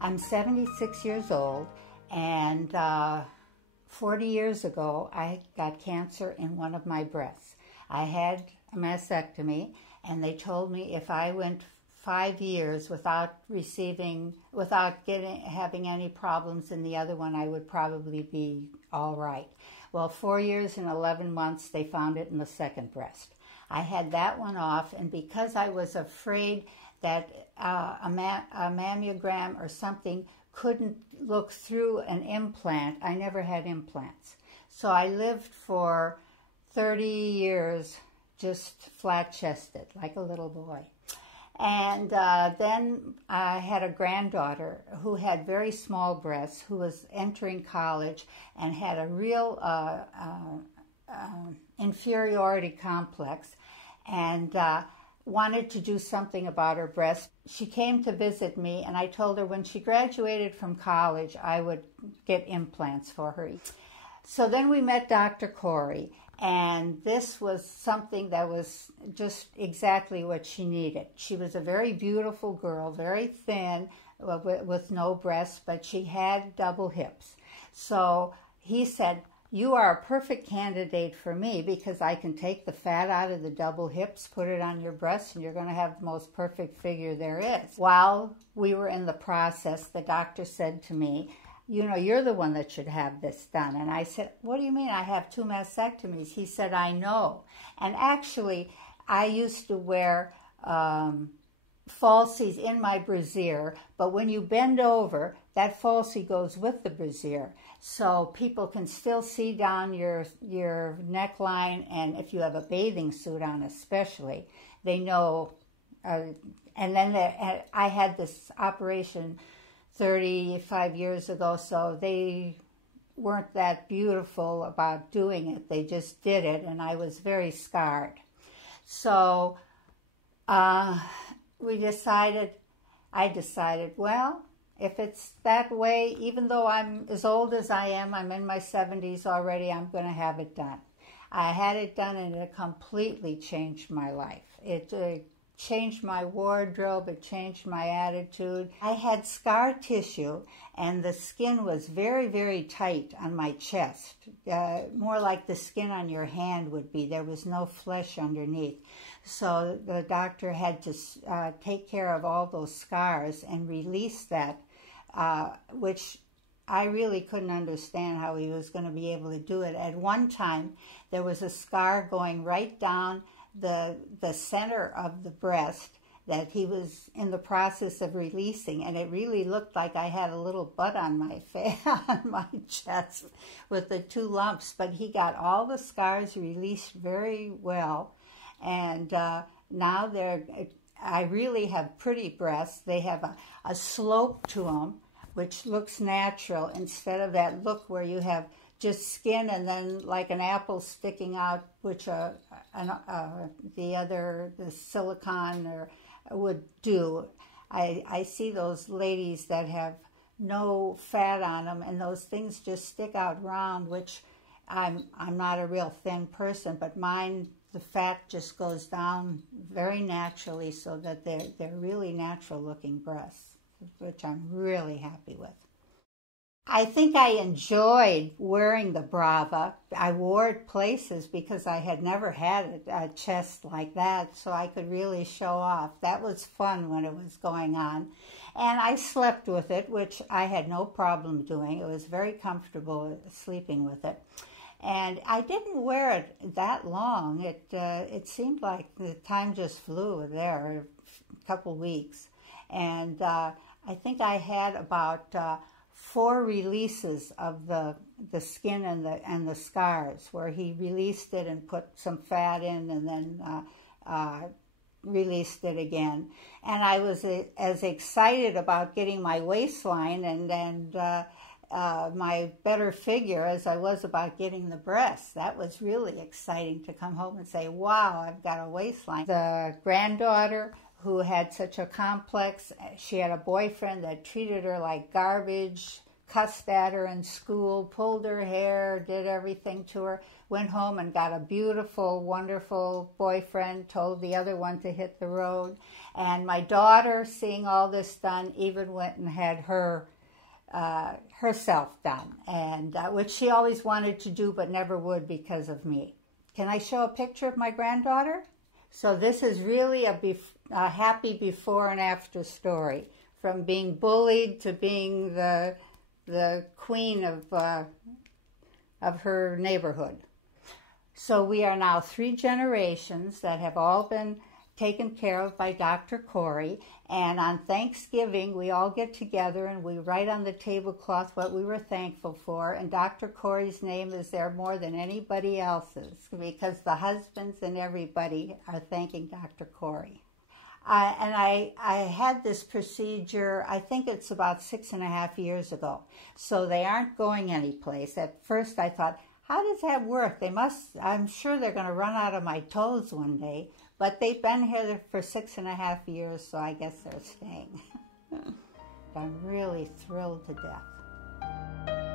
I'm 76 years old, and 40 years ago, I got cancer in one of my breasts. I had a mastectomy, and they told me if I went 5 years without having any problems in the other one, I would probably be all right. Well, 4 years and 11 months, they found it in the second breast. I had that one off, and because I was afraid that a mammogram or something couldn't look through an implant, I never had implants. So I lived for 30 years just flat-chested, like a little boy. And then I had a granddaughter who had very small breasts, who was entering college and had a real inferiority complex, and wanted to do something about her breast. She came to visit me, and I told her when she graduated from college, I would get implants for her. So then we met Dr. Corey, and this was something that was just exactly what she needed. She was a very beautiful girl, very thin, with no breasts, but she had double hips. So he said, "You are a perfect candidate for me because I can take the fat out of the double hips, put it on your breasts, and you're going to have the most perfect figure there is." While we were in the process, the doctor said to me, "You know, you're the one that should have this done." And I said, "What do you mean? I have 2 mastectomies." He said, "I know." And actually, I used to wear falsies in my brassiere, but when you bend over, that falsie goes with the brassiere. So people can still see down your neckline, and if you have a bathing suit on especially, they know. And then I had this operation 35 years ago, so they weren't that beautiful about doing it. They just did it, and I was very scarred. So I decided, well, if it's that way, even though I'm as old as I am, I'm in my 70s already, I'm going to have it done. I had it done, and it completely changed my life. It changed my wardrobe, it changed my attitude. I had scar tissue, and the skin was very, very tight on my chest, more like the skin on your hand would be. There was no flesh underneath. So the doctor had to take care of all those scars and release that, which I really couldn't understand how he was going to be able to do it. At one time, there was a scar going right down the center of the breast that he was in the process of releasing, and it really looked like I had a little butt on my face, on my chest with the 2 lumps. But he got all the scars released very well, and now I really have pretty breasts. They have a slope to them, which looks natural, instead of that look where you have just skin and then like an apple sticking out, which the silicone would do. I see those ladies that have no fat on them, and those things just stick out round, which I'm not a real thin person, but mine, the fat just goes down very naturally, so that they're really natural looking breasts, which I'm really happy with. I think I enjoyed wearing the Brava. I wore it places because I had never had a chest like that, so I could really show off. That was fun when it was going on. And I slept with it, which I had no problem doing. It was very comfortable sleeping with it. And I didn't wear it that long. It seemed like the time just flew there, a couple weeks. And I think I had about 4 releases of the skin and the scars, where he released it and put some fat in, and then released it again. And I was as excited about getting my waistline and my better figure as I was about getting the breasts. That was really exciting, to come home and say, "Wow, I've got a waistline." The granddaughter, who had such a complex, she had a boyfriend that treated her like garbage, cussed at her in school, pulled her hair, did everything to her, went home and got a beautiful, wonderful boyfriend, told the other one to hit the road. And my daughter, seeing all this done, even went and had her herself done, and which she always wanted to do but never would because of me. Can I show a picture of my granddaughter? So this is really a happy before and after story, from being bullied to being the queen of her neighborhood. So we are now 3 generations that have all been taken care of by Dr. Corey, and on Thanksgiving we all get together and we write on the tablecloth what we were thankful for, and Dr. Corey's name is there more than anybody else's because the husbands and everybody are thanking Dr. Corey. And I had this procedure, I think it's about 6.5 years ago, so they aren't going anyplace. At first I thought, how does that work? I'm sure they're going to run out of my toes one day. But they've been here for 6.5 years, so I guess they're staying. I'm really thrilled to death.